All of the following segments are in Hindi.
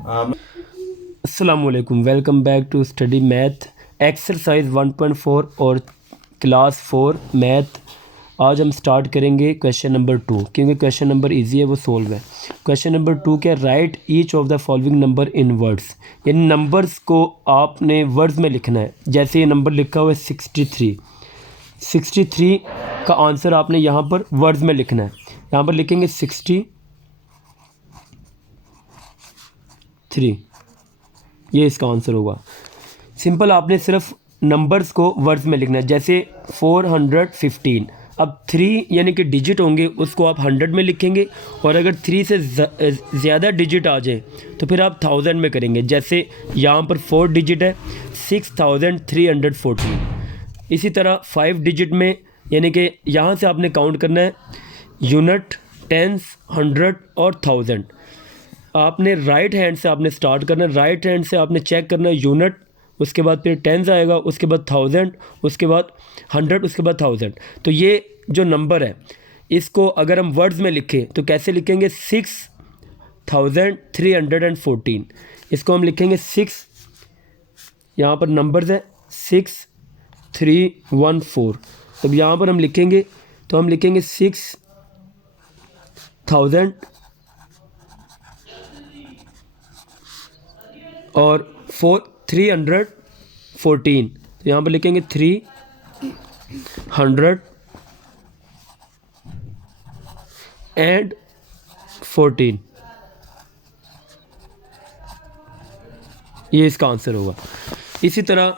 अस्सलाम वालेकुम, welcome back to study math exercise 1.4 और क्लास 4 मैथ। आज हम स्टार्ट करेंगे क्वेश्चन नंबर 2, क्योंकि क्वेश्चन नंबर इजी है, वो सोल्व है। क्वेश्चन नंबर 2 क्या, right each of the following number in words. In numbers को आपने वर्ड्स में लिखना है। जैसे ये नंबर लिखा हुआ है 63 का आंसर आपने यहाँ पर वर्ड्स में लिखना है। यहाँ पर लिखेंगे 63, ये इसका आंसर होगा। सिंपल, आपने सिर्फ नंबर्स को वर्ड्स में लिखना है। जैसे 415, अब 3 यानी कि डिजिट होंगे, उसको आप 100 में लिखेंगे, और अगर 3 से ज़्यादा डिजिट आ जाए तो फिर आप 1000 में करेंगे। जैसे यहाँ पर 4 डिजिट है, 6314। इसी तरह 5 डिजिट में, यानी कि यहाँ से आपने काउंट करना है यूनिट, टेंस, 100 और 1000। आपने राइट हैंड से आपने स्टार्ट करना है। राइट हैंड से आपने चेक करना है यूनिट, उसके बाद फिर टेंस आएगा, उसके बाद 1000, उसके बाद 100, उसके बाद 1000। तो ये जो नंबर है, इसको अगर हम वर्ड्स में लिखें तो कैसे लिखेंगे, 6314। इसको हम लिखेंगे 6, यहाँ पर नंबर्स है 6314। तब यहाँ पर हम लिखेंगे तो हम लिखेंगे 6000 और 314। तो यहाँ पर लिखेंगे 314। ये इसका आंसर होगा। इसी तरह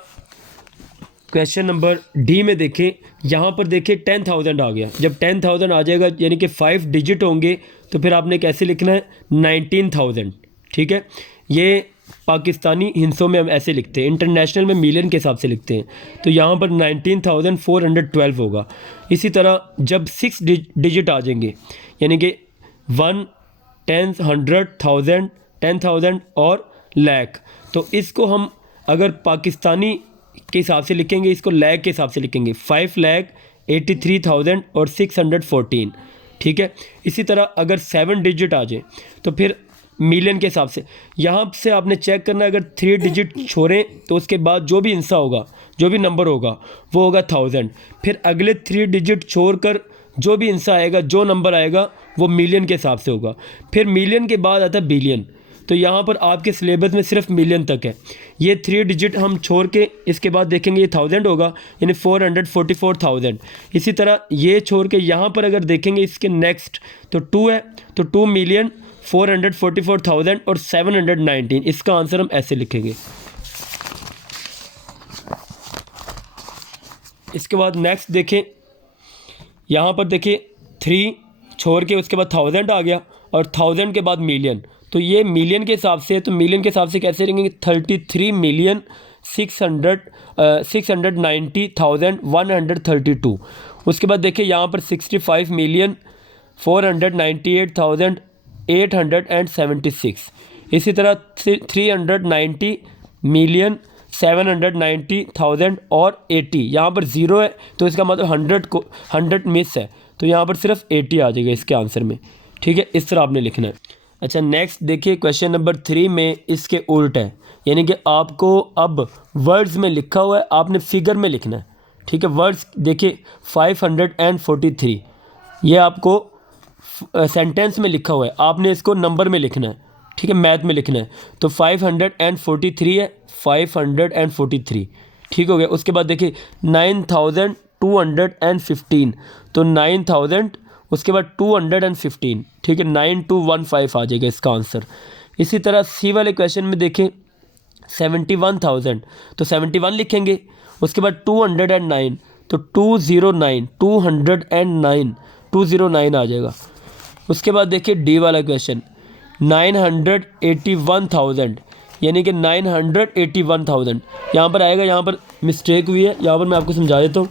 क्वेश्चन नंबर डी में देखें, यहाँ पर देखें 10,000 आ गया। जब 10,000 आ जाएगा यानी कि 5 डिजिट होंगे, तो फिर आपने कैसे लिखना है, 19,000। ठीक है, ये पाकिस्तानी हिंसों में हम ऐसे लिखते हैं, इंटरनेशनल में मिलियन के हिसाब से लिखते हैं। तो यहाँ पर 19,412 होगा। इसी तरह जब 6 डिजिट आ जाएंगे, यानी कि 1, 10, 100, 1000, 10,000 और लाख, तो इसको हम अगर पाकिस्तानी के हिसाब से लिखेंगे, इसको लाख के हिसाब से लिखेंगे, 5,83,000 और 614। ठीक है, इसी तरह अगर 7 डिजिट आ जाए तो फिर मिलियन के हिसाब से यहाँ से आपने चेक करना है। अगर 3 डिजिट छोड़ें तो उसके बाद जो भी इंसा होगा, जो भी नंबर होगा, वो होगा 1000। फिर अगले 3 डिजिट छोड़कर जो भी इंसा आएगा, जो नंबर आएगा, वो मिलियन के हिसाब से होगा। फिर मिलियन के बाद आता है बिलियन। तो यहाँ पर आपके सिलेबस में सिर्फ मिलियन तक है। ये 3 डिजिट हम छोड़ के इसके बाद देखेंगे, ये 1000 होगा, यानी 444,000। इसी तरह ये छोड़ के यहाँ पर अगर देखेंगे इसके नेक्स्ट, तो 2 है, तो 2,444,000 और 719। इसका आंसर हम ऐसे लिखेंगे। इसके बाद नेक्स्ट देखें, यहाँ पर देखिए 3 छोड़ के उसके बाद 1000 आ गया, और 1000 के बाद मिलियन। तो ये मिलियन के हिसाब से है, तो मिलियन के हिसाब से कैसे लिखेंगे, 33,690,132। उसके बाद देखिए यहाँ पर 65,498,876। इसी तरह 390,790,000 और 80। यहाँ पर 0 है, तो इसका मतलब 100 मिस है, तो यहाँ पर सिर्फ 80 आ जाएगा इसके आंसर में। ठीक है, इस तरह आपने लिखना है। अच्छा, नेक्स्ट देखिए क्वेश्चन नंबर 3 में इसके उल्ट है, यानी कि आपको अब वर्ड्स में लिखा हुआ है, आपने फिगर में लिखना है। ठीक है, वर्ड्स देखिए 543, ये आपको सेंटेंस में लिखा हुआ है, आपने इसको नंबर में लिखना है। ठीक है, मैथ में लिखना है। तो 543 है, 543। ठीक हो गया। उसके बाद देखिए 9,215, तो 9,000, उसके बाद 215। ठीक है, 9215 आ जाएगा इसका आंसर। इसी तरह सी वाले क्वेश्चन में देखें 71,000, तो 71 लिखेंगे, उसके बाद 209, तो 209, 209 आ जाएगा। उसके बाद देखिए डी वाला क्वेश्चन 981,000, यानी कि 981,000 यहाँ पर आएगा। यहाँ पर मिस्टेक हुई है, यहाँ पर मैं आपको समझा देता हूँ।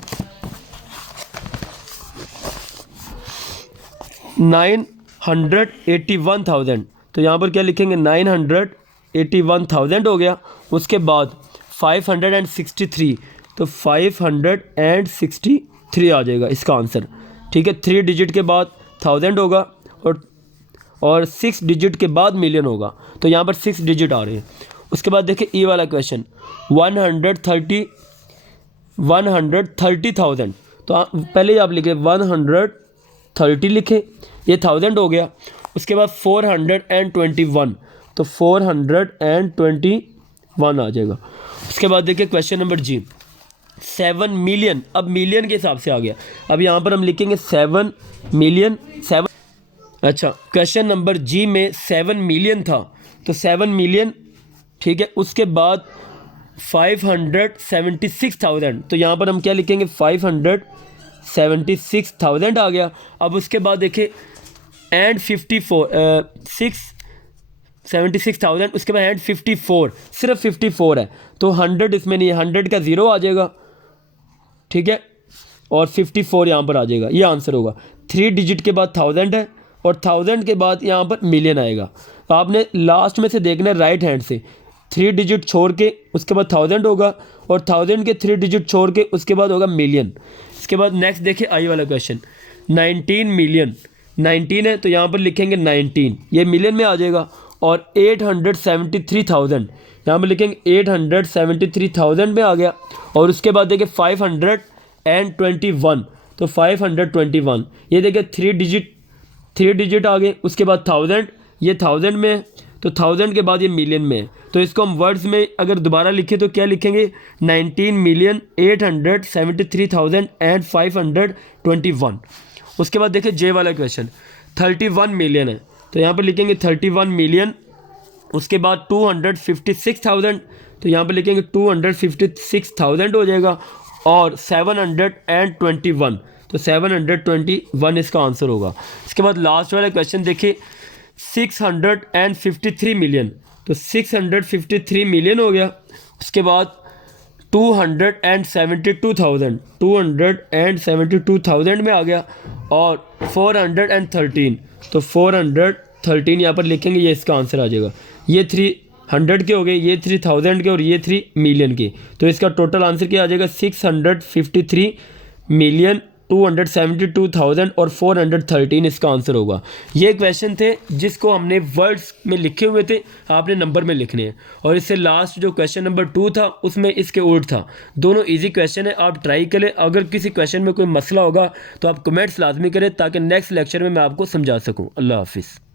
981,000, तो यहाँ पर क्या लिखेंगे, 981,000 हो गया। उसके बाद 563, तो 563 आ जाएगा इसका आंसर। ठीक है, 3 डिजिट के बाद 1000 होगा, और 6 डिजिट के बाद मिलियन होगा, तो यहाँ पर 6 डिजिट आ रहे हैं। उसके बाद देखिए ई वाला क्वेश्चन 130,000, तो पहले ही आप लिखे 130 लिखे, ये 1000 हो गया। उसके बाद 421, तो 421 आ जाएगा। उसके बाद देखिए क्वेश्चन नंबर जी 7 मिलियन, अब मिलियन के हिसाब से आ गया। अब यहाँ पर हम लिखेंगे 7 मिलियन 7। अच्छा, क्वेश्चन नंबर जी में 7 मिलियन था, तो 7 मिलियन ठीक है। उसके बाद 576,000, तो यहाँ पर हम क्या लिखेंगे 576,000 आ गया। अब उसके बाद देखिए एंड 76,000, उसके बाद एंड 54, सिर्फ 54 है, तो 100 इसमें नहीं है, 100 का 0 आ जाएगा, ठीक है, और 54 यहाँ पर आ जाएगा, ये आंसर होगा। 3 डिजिट के बाद 1000 है और 1000 के बाद यहाँ पर मिलियन आएगा। तो आपने लास्ट में से देखना है राइट हैंड से, 3 डिजिट छोड़ के उसके बाद 1000 होगा, और 1000 के 3 डिजिट छोड़ के उसके बाद होगा मिलियन। इसके बाद नेक्स्ट देखिए आई वाला क्वेश्चन 19 मिलियन, 19 है तो यहाँ पर लिखेंगे 19, ये मिलियन में आ जाएगा। और 873,000, यहाँ पर लिखेंगे 873,000 में आ गया। और उसके बाद देखिए 521, तो 521, ये देखिए 3 डिजिट आ गए। उसके बाद 1000, ये 1000 में है, तो 1000 के बाद ये मिलियन में है। तो इसको हम वर्ड्स में अगर दोबारा लिखें तो क्या लिखेंगे 19,873,521। उसके बाद देखिए जे वाला क्वेश्चन 31 मिलियन है, तो यहाँ पर लिखेंगे 31 मिलियन। उसके बाद 256,000, तो यहाँ पर लिखेंगे 256,000 हो जाएगा। और 721, तो 721 इसका आंसर होगा। इसके बाद लास्ट वाला क्वेश्चन देखिए 653 मिलियन, तो 653 मिलियन हो गया। उसके बाद 272,000 में आ गया। और 413, तो 413 यहाँ पर लिखेंगे, ये इसका आंसर आ जाएगा। ये 300 के हो गए, ये 3000 के, और ये 3 मिलियन के, तो इसका टोटल आंसर क्या आ जाएगा 653 मिलियन 272,000 और 413 इसका आंसर होगा। ये क्वेश्चन थे जिसको हमने वर्ड्स में लिखे हुए थे, आपने नंबर में लिखने हैं। और इससे लास्ट जो क्वेश्चन नंबर 2 था उसमें इसके उल्ट था। दोनों इजी क्वेश्चन है, आप ट्राई करें। अगर किसी क्वेश्चन में कोई मसला होगा तो आप कमेंट्स लाजमी करें ताकि नेक्स्ट लेक्चर में मैं आपको समझा सकूँ। अल्लाह हाफिज़।